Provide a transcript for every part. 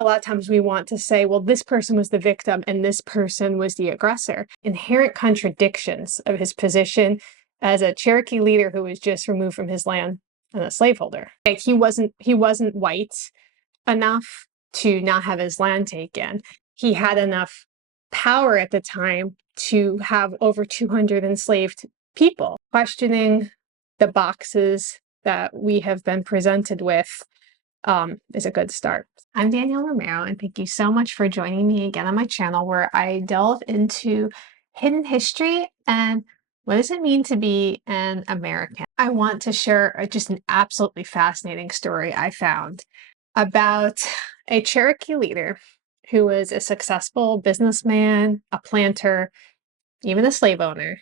A lot of times we want to say, well, this person was the victim and this person was the aggressor. Inherent contradictions of his position as a Cherokee leader who was just removed from his land and a slaveholder. Like he wasn't white enough to not have his land taken. He had enough power at the time to have over 200 enslaved people. Questioning the boxes that we have been presented with is a good start. I'm Danielle Romero, and thank you so much for joining me again on my channel where I delve into hidden history and what does it mean to be an American. I want to share just an absolutely fascinating story I found about a Cherokee leader who was a successful businessman, a planter, even a slave owner.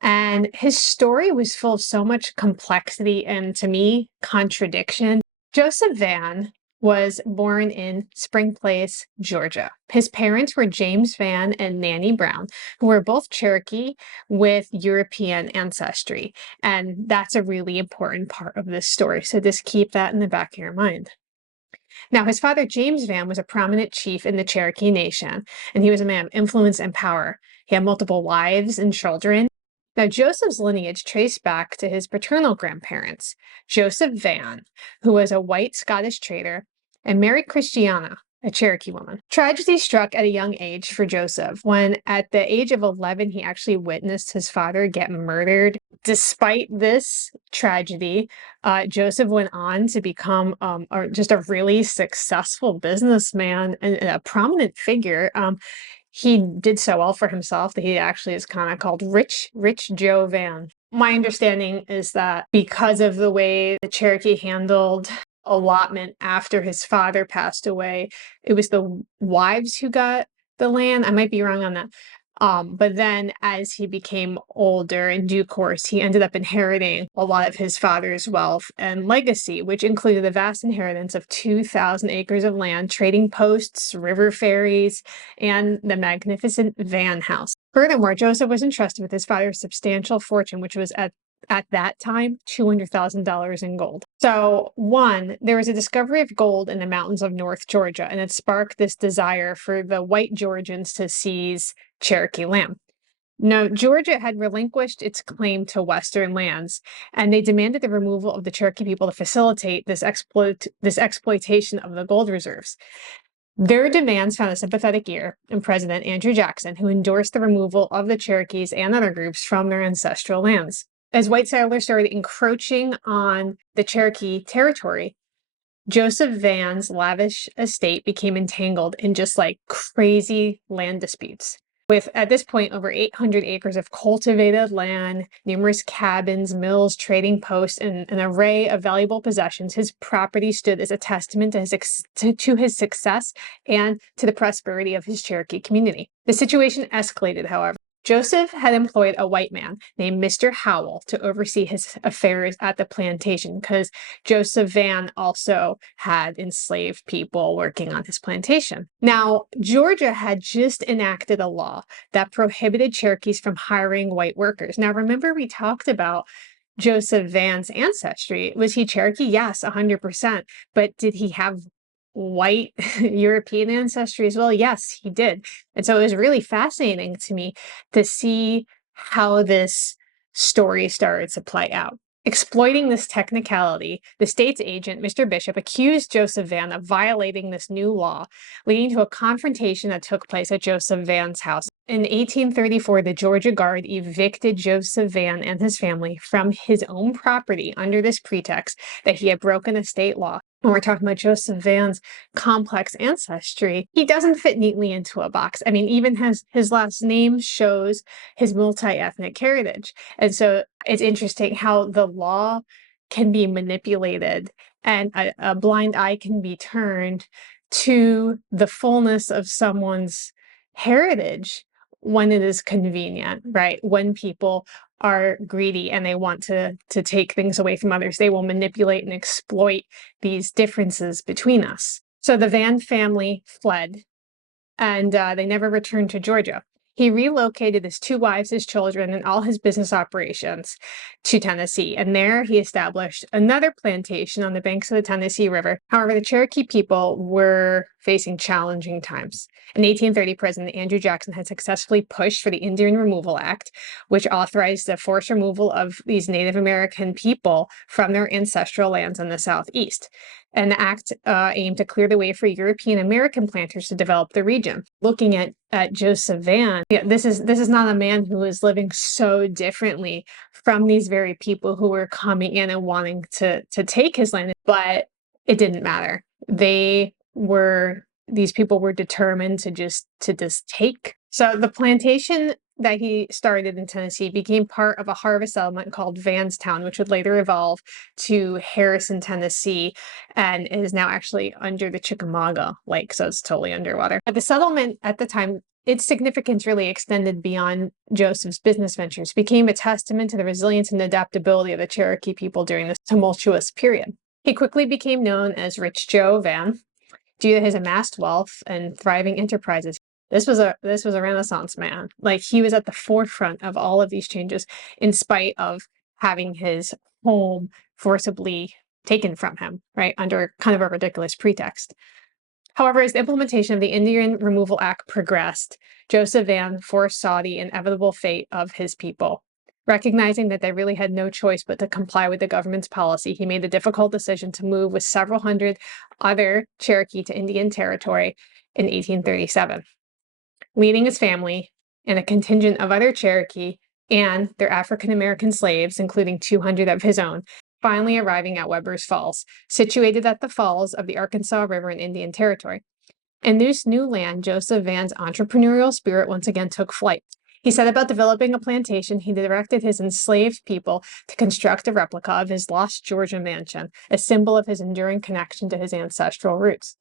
And his story was full of so much complexity and, to me, contradiction. Joseph Vann was born in Spring Place, Georgia. His parents were James Vann and Nanny Brown, who were both Cherokee with European ancestry. And that's a really important part of this story. So just keep that in the back of your mind. Now, his father, James Vann, was a prominent chief in the Cherokee Nation, and he was a man of influence and power. He had multiple wives and children. Now, Joseph's lineage traced back to his paternal grandparents, Joseph Vann, who was a white Scottish trader, and Mary Christiana, a Cherokee woman. Tragedy struck at a young age for Joseph when, at the age of 11, he actually witnessed his father get murdered. Despite this tragedy, Joseph went on to become just a really successful businessman and a prominent figure. He did so well for himself that he actually is kind of called Rich Joe Vann. My understanding is that because of the way the Cherokee handled allotment after his father passed away, it was the wives who got the land. I might be wrong on that. But then as he became older, in due course, he ended up inheriting a lot of his father's wealth and legacy, which included a vast inheritance of 2,000 acres of land, trading posts, river ferries, and the magnificent Vann house. Furthermore, Joseph was entrusted with his father's substantial fortune, which was at that time, $200,000 in gold. So one, there was a discovery of gold in the mountains of North Georgia, and it sparked this desire for the white Georgians to seize Cherokee land. Now, Georgia had relinquished its claim to Western lands, and they demanded the removal of the Cherokee people to facilitate this exploitation of the gold reserves. Their demands found a sympathetic ear in President Andrew Jackson, who endorsed the removal of the Cherokees and other groups from their ancestral lands. As white settlers started encroaching on the Cherokee territory, Joseph Vann's lavish estate became entangled in just like crazy land disputes. With, at this point, over 800 acres of cultivated land, numerous cabins, mills, trading posts, and an array of valuable possessions, his property stood as a testament to his success and to the prosperity of his Cherokee community. The situation escalated, however. Joseph had employed a white man named Mr. Howell to oversee his affairs at the plantation because Joseph Vann also had enslaved people working on his plantation. Now, Georgia had just enacted a law that prohibited Cherokees from hiring white workers. Now, remember we talked about Joseph Vann's ancestry. Was he Cherokee? Yes, 100%. But did he have white European ancestry as well? Yes, he did. And so it was really fascinating to me to see how this story started to play out. Exploiting this technicality, the state's agent, Mr. Bishop, accused Joseph Vann of violating this new law, leading to a confrontation that took place at Joseph Vann's house. In 1834, the Georgia Guard evicted Joseph Vann and his family from his own property under this pretext that he had broken a state law. When we're talking about Joseph Vann's complex ancestry, he doesn't fit neatly into a box. I mean, even his last name shows his multi-ethnic heritage. And so it's interesting how the law can be manipulated and a blind eye can be turned to the fullness of someone's heritage when it is convenient, right? When people are greedy and they want to take things away from others, they will manipulate and exploit these differences between us. So the Vann family fled and they never returned to Georgia. He relocated his 2 wives, his children, and all his business operations to Tennessee. And there he established another plantation on the banks of the Tennessee River. However, the Cherokee people were facing challenging times. In 1830, President Andrew Jackson had successfully pushed for the Indian Removal Act, which authorized the forced removal of these Native American people from their ancestral lands in the Southeast. And the act aimed to clear the way for European American planters to develop the region. Looking at Joseph Vann, this is not a man who is living so differently from these very people who were coming in and wanting to take his land, but it didn't matter. These people were determined to just take. So the plantation that he started in Tennessee became part of a harvest settlement called Vanstown, which would later evolve to Harrison, Tennessee, and is now actually under the Chickamauga Lake, so it's totally underwater. But the settlement at the time, its significance really extended beyond Joseph's business ventures, became a testament to the resilience and adaptability of the Cherokee people during this tumultuous period. He quickly became known as Rich Joe Vann due to his amassed wealth and thriving enterprises. This was a Renaissance man. Like, he was at the forefront of all of these changes in spite of having his home forcibly taken from him, right, under kind of a ridiculous pretext. However, as the implementation of the Indian Removal Act progressed, Joseph Vann foresaw the inevitable fate of his people. Recognizing that they really had no choice but to comply with the government's policy, he made the difficult decision to move with several hundred other Cherokee to Indian Territory in 1837. Leading his family and a contingent of other Cherokee and their African-American slaves, including 200 of his own, finally arriving at Weber's Falls, situated at the falls of the Arkansas River in Indian Territory. In this new land, Joseph Vann's entrepreneurial spirit once again took flight. He set about developing a plantation. He directed his enslaved people to construct a replica of his lost Georgia mansion, a symbol of his enduring connection to his ancestral roots.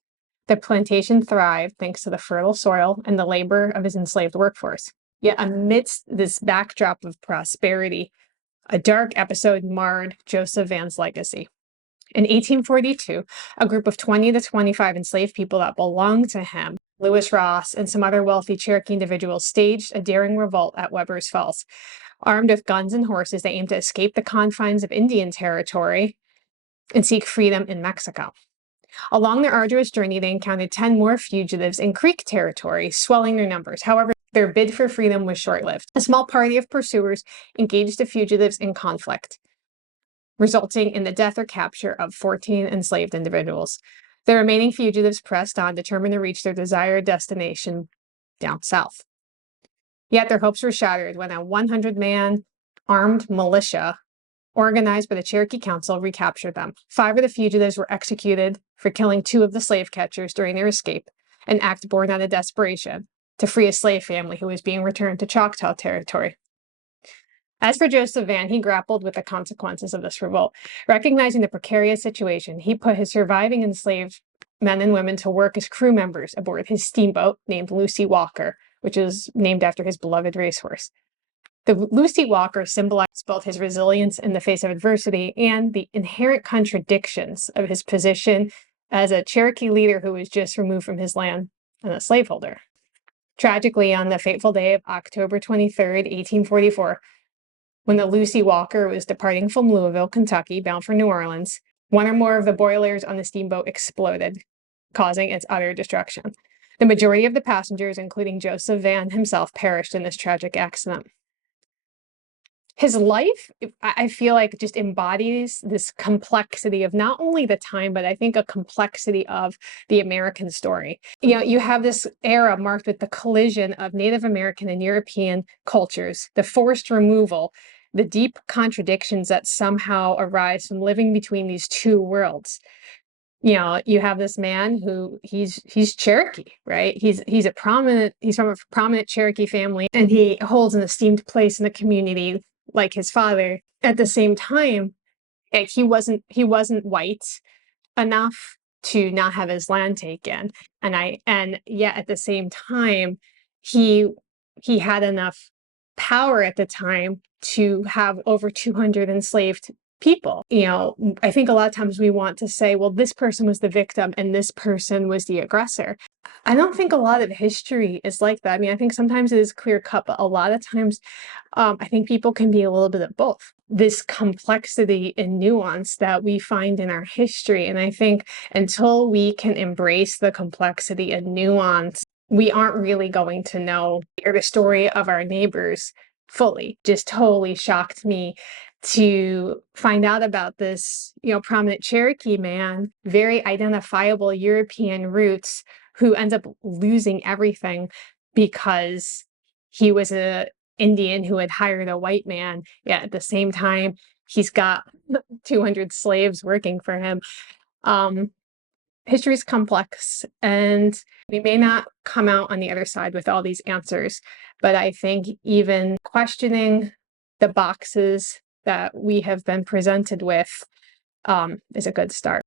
The plantation thrived thanks to the fertile soil and the labor of his enslaved workforce. Yet amidst this backdrop of prosperity, a dark episode marred Joseph Vann's legacy. In 1842, a group of 20 to 25 enslaved people that belonged to him, Lewis Ross and some other wealthy Cherokee individuals, staged a daring revolt at Weber's Falls. Armed with guns and horses, they aimed to escape the confines of Indian Territory and seek freedom in Mexico. Along their arduous journey, they encountered 10 more fugitives in Creek Territory, swelling their numbers. However, their bid for freedom was short-lived. A small party of pursuers engaged the fugitives in conflict, resulting in the death or capture of 14 enslaved individuals. The remaining fugitives pressed on, determined to reach their desired destination down south. Yet their hopes were shattered when a 100-man armed militia organized by the Cherokee Council recaptured them. 5 of the fugitives were executed for killing 2 of the slave catchers during their escape, an act born out of desperation to free a slave family who was being returned to Choctaw Territory. As for Joseph Vann, he grappled with the consequences of this revolt. Recognizing the precarious situation, he put his surviving enslaved men and women to work as crew members aboard his steamboat named Lucy Walker, which is named after his beloved racehorse. The Lucy Walker symbolized both his resilience in the face of adversity and the inherent contradictions of his position as a Cherokee leader who was just removed from his land and a slaveholder. Tragically, on the fateful day of October 23rd, 1844, when the Lucy Walker was departing from Louisville, Kentucky, bound for New Orleans, one or more of the boilers on the steamboat exploded, causing its utter destruction. The majority of the passengers, including Joseph Vann himself, perished in this tragic accident. His life, I feel like, just embodies this complexity of not only the time, but I think a complexity of the American story. You know, you have this era marked with the collision of Native American and European cultures, the forced removal, the deep contradictions that somehow arise from living between these two worlds. You know, you have this man who he's Cherokee, right? He's from a prominent Cherokee family, and he holds an esteemed place in the community like his father. At the same time, like, he wasn't white enough to not have his land taken, and yet at the same time, he had enough power at the time to have over 200 enslaved people. I think a lot of times we want to say, well, this person was the victim and this person was the aggressor. I don't think a lot of history is like that. I mean, I think sometimes it is clear cut, but a lot of times I think people can be a little bit of both. This complexity and nuance that we find in our history. And I think until we can embrace the complexity and nuance, we aren't really going to know the story of our neighbors fully. Just totally shocked me to find out about this, prominent Cherokee man, very identifiable European roots, who ends up losing everything because he was a Indian who had hired a white man. Yet at the same time, he's got 200 slaves working for him. History is complex, and we may not come out on the other side with all these answers, but I think even questioning the boxes that we have been presented with is a good start.